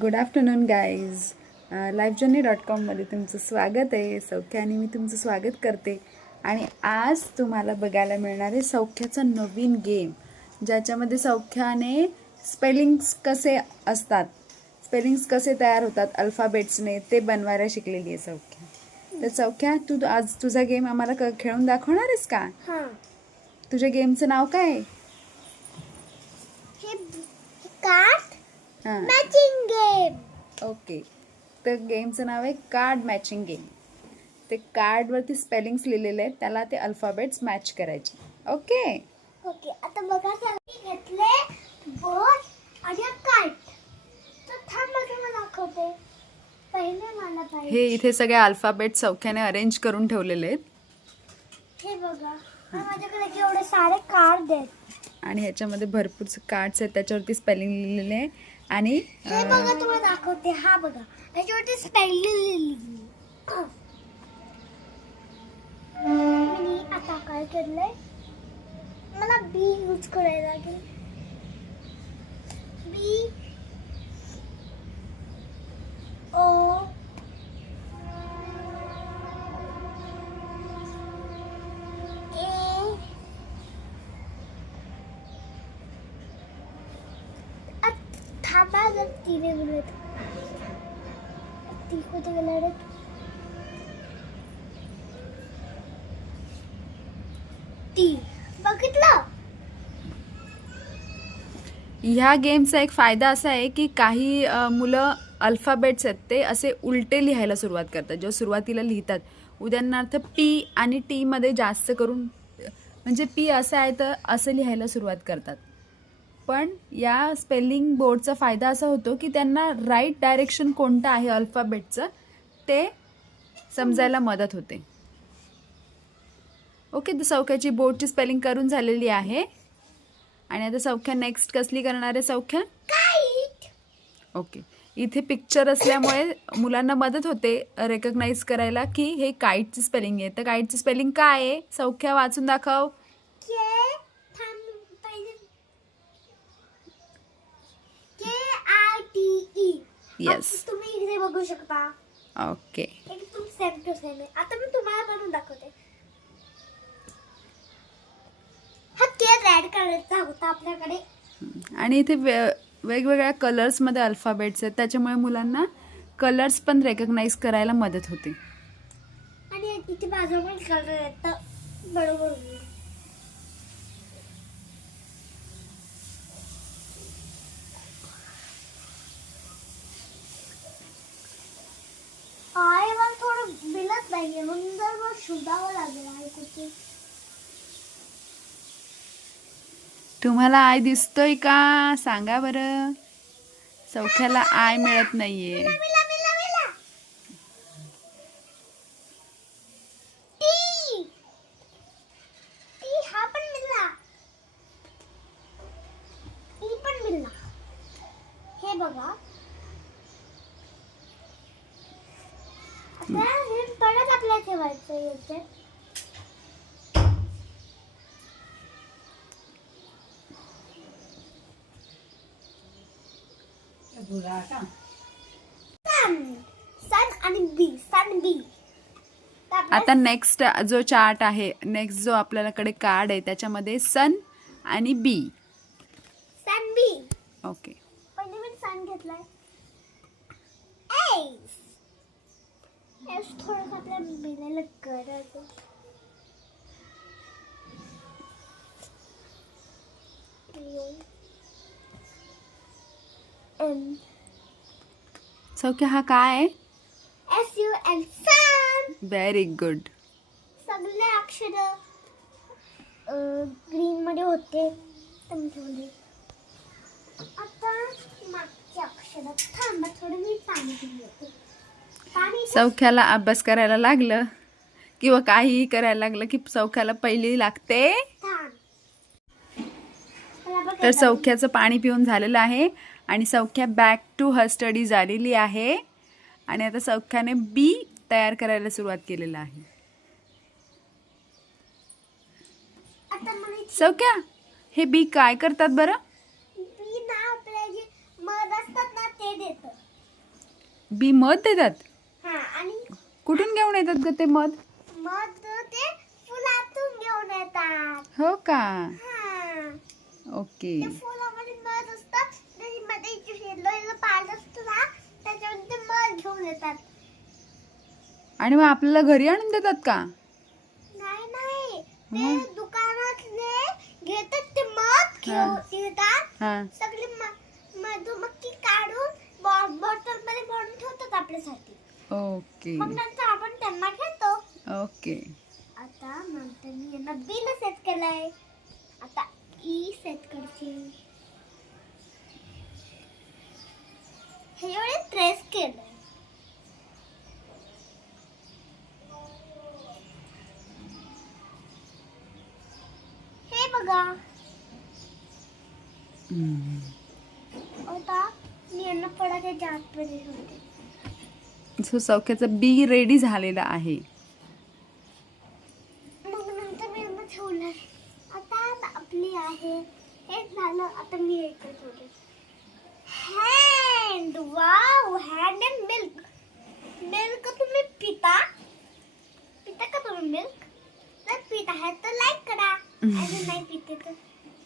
Good afternoon guys. livejourney.com मध्ये तुमचं स्वागत आहे. सौख्या आणि मी तुमचं स्वागत करते. आणि आज तुम्हाला बघायला मिळणार आहे सौख्याचा नवीन गेम, ज्याच्यामध्ये सौख्याने स्पेलिंग्स कसे असतात, स्पेलिंग्स कसे तयार होतात अल्फाबेट्सने, ते बनवायला शिकलेली आहे सौख्या. तर सौख्या, तू आज तुझा गेम आम्हाला खेळून दाखवणार आहेस का? तुझ्या गेमचं नाव काय आहे? Matching game. ओके, तर गेमचं नाव आहे कार्ड मॅचिंग गेम. ते कार्डवरती स्पेलिंग्स लिहिलेले आहेत, त्याला ते अल्फाबेट्स मॅच करायचे. ओके ओके, आता बघा मी घेतले बोर्ड आणि कार्ड. तर थांब बघा मला दाखवते. पहिले मला पाहिजे हे इथे सगळे अल्फाबेट सौख्याने अरेंज करून ठेवलेले आहेत. हे बघा, माझ्याकडे एवढे सारे कार्ड आहेत आणि ह्याच्यामध्ये भरपूर कार्ड्स आहेत, त्याच्यावरती स्पेलिंग लिहिलेले आहे. आणि हे बघा तुम्हाला दाखवते. हा बघा, ह्याच्यावरती स्पेलिंग लिहिली. मी आता काय केलंय, मला बी यूज करायला लागेल. बी ओ ए थांबा, जर तिने बोलत ती कुठे गेला रे? ती बघितलं. ह्या गेमचा एक फायदा असा आहे की काही मुलं अल्फाबेट्स आहेत ते असे उलटे लिहायला सुरुवात करतात. जेव्हा सुरुवातीला लिहितात, उदाहरणार्थ पी आणि टी मध्ये जास्त करून, म्हणजे पी असं आहे तर असं लिहायला सुरुवात करतात. पण या स्पेलिंग बोर्डचा फायदा असा होतो की त्यांना राईट डायरेक्शन कोणतं आहे अल्फाबेटचं ते समजायला मदत होते. ओके, तर सौख्याची बोर्डची स्पेलिंग करून झालेली आहे. आणि आता सौख्या नेक्स्ट कसली करणार आहे सौख्या? काईट. ओके, इथे पिक्चर असल्यामुळे मुलांना मदत होते रेकग्नाइज करायला की हे काईटची स्पेलिंग आहे. तर काईटची स्पेलिंग काय आहे सौख्या, वाचून दाखव. KITE. येस, तुम्ही इकडे बघू शकता. ओके. एकदम सेम टू सेम आहे. आता मी तुम्हाला बनवून दाखवते. हा केक रेड कलरचा होता आपल्याकडे. आणि इथे वेगवेगळ्या कलर्समध्ये अल्फाबेट्स आहेत, त्याच्यामुळे मुलांना कलर्स पण रेकग्नाइज करायला मदत होते. आणि इथे बाजूला पण कलर आहेत, तर बरोबर होईल. आहे मला थोडं बिलच नाहीये, म्हणून जर मग शोधावं लागेल आहे कुठे. तुम्हाला आय दिसतोय का सांगा बरं. सौख्याला आय मिळत नाहीये. मिला मिला मिला. टी. टी हा पण मिला. टी पण मिला. हे बघा, आता हे परत आपल्याला ठेवायचं याच्यात. सन आणि बी. सन बी. आता नेक्स्ट जो चार्ट आहे, नेक्स्ट जो आपल्याकडे कार्ड आहे, त्याच्यामध्ये सन आणि बी. सन बी. ओके, पहिले मी सन घेतलाय. एस. एस थोडंसं आपल्या बिलाला करायचं. एन. सौख्या हा काय आहे? SUN. सन. Very good. सगळे अक्षर ग्रीन मध्ये होते. आता मागचे अक्षर थांबा, थोडं मी पाणी पिते. पाणी सौख्याला अभ्यास करायला लागलं किंवा काहीही करायला लागलं की सौख्याला पहिली लागते. थांब. तर सौख्याचं पाणी पिऊन झालेलं आहे आणि Saukhya back to her study झालेली आहे. आणि आता सौख्याने बी तयार करायला सुरुवात केलेलं आहे. सौख्या, हे बी काय करतात बरं? बी ना आपल्या जे मध असतात ना ते देतं. बी मध देतात? हा आणि कुठून घेऊन येतात ग ते मध? मध ते फुलातून घेऊन येतात. हो का? हा ओके. ते फुलामध्ये मध असतात, त्याच्यामध्ये येलो पाल असतो ना, त्याच्यामध्ये ते मध घेऊन येतात. आणि मग आपल्याला घरी आणून देतात का? नाही नाही, मग? ते दुकानातले घेतात ते मध घेऊन येतात. हा. सगळी मधुमक्खी काढून बॉटल मध्ये भरून ठेवतात आपल्यासाठी. ओके. मग नंतर आपण त्यांना घेतो. ओके. आता नंतर मी यांना बी ला सेट केलंय. आता ई सेट करते. हे एवढे ट्रेस केलंय. हे बघा. आता मी यांना पडाच्या जात मध्ये ठेवते. सो सौख्याचा बी रेडी झालेला आहे. मग नंतर मी यांना ठेवलंय. आता आपली आहे. हे झालं. आता मी एक ठेवते. Hand. Wow, hand and milk. Milk तुम्ही पिता का तुम्ही मिल्क? जर पित आहे तर लाईक करा आणि नाही पिते तर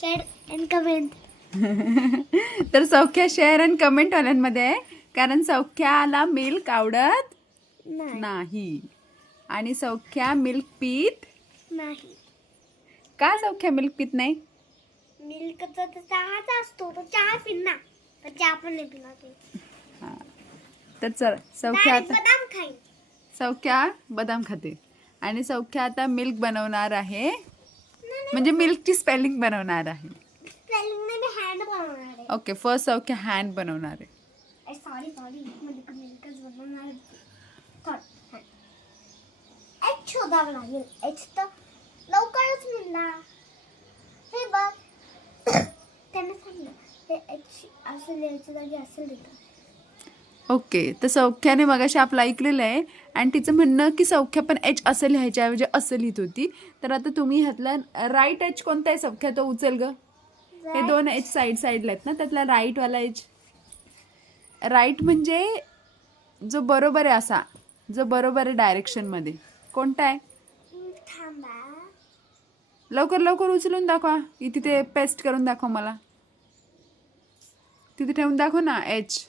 शेअर अँड कमेंट. तर सौख्या शेअर अँड कमेंट वाल्यांमध्ये आहे, कारण सौख्याला मिल्क आवडत नाही आणि सौख्या मिल्क पीत नाही. का? सौख्या मिल्क पीत नाही? मिल्कचा तर चहाचा असतो, तो चहा पिणार पण चहा पण नाही पिणार ते. हा. तर चल सौख्या Direct बदाम खाईन. सौख्या बदाम खाते आणि सौख्या आता मिल्क बनवणार आहे, म्हणजे मिल्कची स्पेलिंग बनवणार आहे. स्पेलिंग में मी हँड बनवणार आहे. ओके, फर्स्ट सौख्या हँड बनवणार आहे. सॉरी मिल्कच बनवणार आहे. एच शोधावं लागेल. एच तर लवकरच मिळणार. हे बघ. त्यांना सांगितलं हे एच असं लिहायचं जागी असं लिहिलं. ओके, तर सौख्याने मगाशी आपलं ऐकलेलं आहे आणि तिचं म्हणणं की सौख्या पण एच असं लिहायच्या ऐवजी असं लिहित होती. तर आता तुम्ही ह्यातला राईट एच कोणता आहे सौख्या, तो उचल ग. हे दोन एच साईडला आहेत ना, त्यातला राईट वाला एच. राईट म्हणजे जो बरोबर आहे, असा जो बरोबर आहे डायरेक्शन मध्ये. कोणता आहे? थांबा. लवकर लवकर उचलून दाखवा. तिथे पेस्ट करून दाखव मला. तिथे ठेवून दाखव ना एच.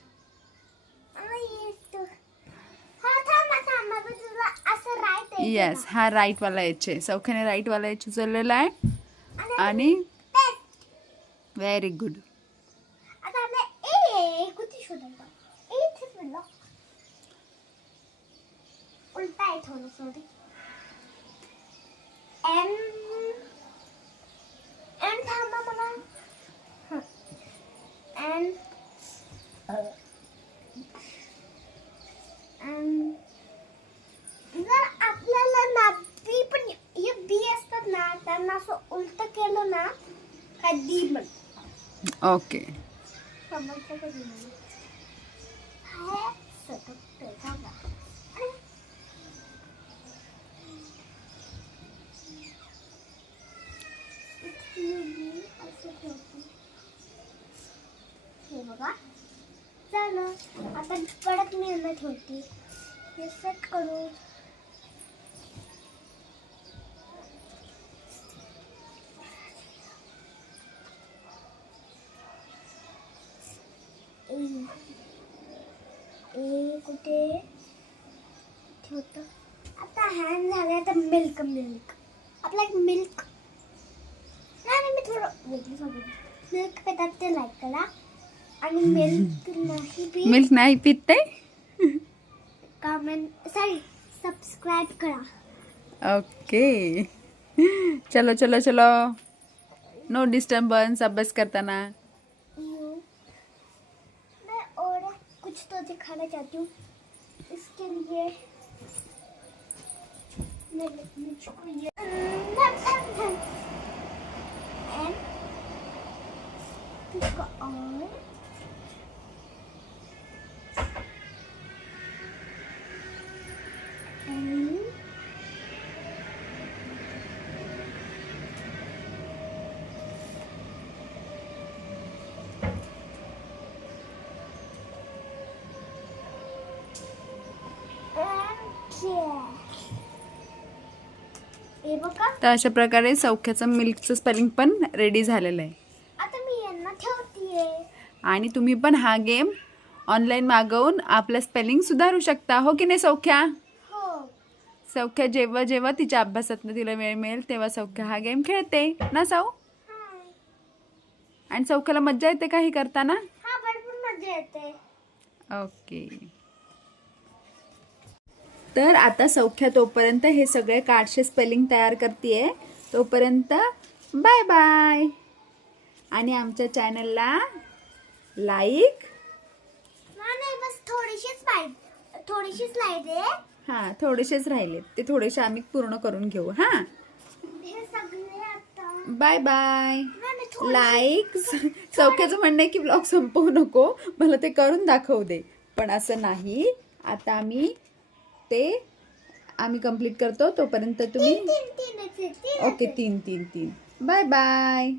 येस, हा राईट वाला एच आहे. सौख्याने राईट वाला एच उचललेला आहे आणि व्हेरी गुड. आता आपल्या ए कुठे शोधायचा? ए इथेच म्हणलं. उलटा आहे थोडंसं. एन एन थांबा मला. एन जर आपल्याला ना बी पण हे बी असतात ना, त्यांना असं उलट केलं ना का डी बनतं. ओके. समजतं का तुम्हाला? हे सतत थांबा. हे बघा झालं. आता परत मी यांना ठेवते. हे सेट करू. ए कुठे ठेवतो? आता हँड झाला तर मिल्क आपला एक मिल्क. नाही मी थोडं वेगळं सांगितलं. मिल्क पितात ते लाईक करा आणि मिल्क नाही पित कमेंट सबस्क्राइब करा. ओके. चलो चलो चलो, नो डिस्टर्बन्स अभ्यास करताना. मैं और कुछ तो दिखाना चाहती हूँ. इसके लिए मुझको ये इसको और हे बघा. तर अशा प्रकारे सौख्याचं मिल्कचं स्पेलिंग पण रेडी झालेलं आहे. आता मी यांना ठेवतीये. आणि तुम्ही पण हा गेम ऑनलाईन मागवून आपलं स्पेलिंग सुधारू शकता, हो की नाही सौख्या? हो. सौख्या जेव्हा जेव्हा तिच्या अभ्यासातनं तिला वेळ मिळेल तेव्हा सौख्या हा गेम खेळते ना सौ? हाय. आणि सौख्याला मज्जा येते काही करताना? हा, भरपूर मजा येते. ओके. तर आता सौख्या तोपर्यंत हे सगळे कार्डचे स्पेलिंग तयार करते, तोपर्यंत बाय बाय. आणि आमच्या चॅनलला लाईक, नाही, बस थोडीशी स्लाइड आहे. हां थोडेसेच राहिले, ते थोडेसे आम्ही पूर्ण करून घेऊ. हां हे सगळे आता बाय बाय. नाही, थोडी लाईक. सौख्याचं म्हणणं आहे की ब्लॉग संपवू नको, मला ते करून दाखवू दे. पण असं नाही, आता आम्ही कंप्लीट करतो तोपर्यंत तुम्ही. तीन ओके 3 3 3. Bye bye.